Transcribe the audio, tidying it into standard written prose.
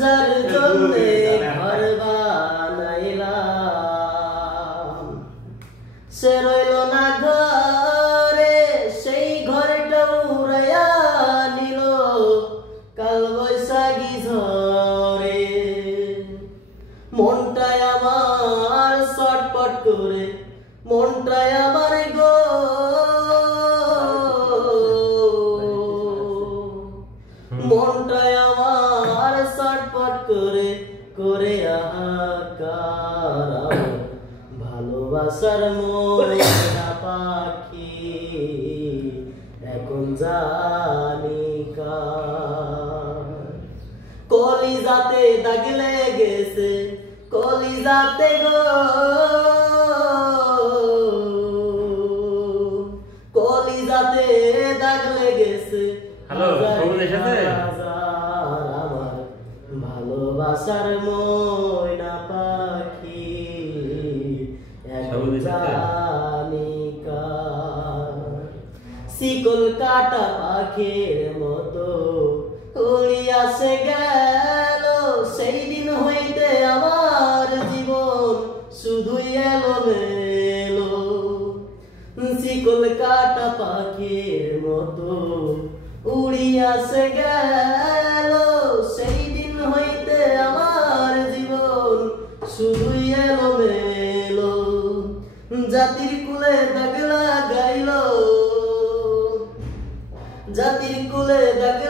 যার জন্যে ঘর বানাইলাম সে রইল না ঘরে, সেই ঘরটা উড়াইয়া নিল কাল বৈশাখী ঝড়ে। মনটায় আমার ছটফট করে, মনটায় আমার গো মনটায় আমার ছটফট করে করে আহাকার। ভালোবাসার ময়না পাখি এখন জানি কার। কলিজাতে দাগ লেগেছে, কলিজাতে গো, কলিজাতে দাগ লেগেছে। আমার ভালোবাসার ময়না পাখি এখন জানি কার। শিকল কাটা পাখির মতো উড়িয়াছে গেল, সেই দিন হইতে আমার জীবন শুধুই এলোমেলো। শিকল কাটা পাখির মতো উড়িয়াছে গেল, সেই দিন হইতে আমার জীবন শুধুই এলোমেলো। জাতির কুলে দাগ লাগাইল, জাতির কুলে দাগ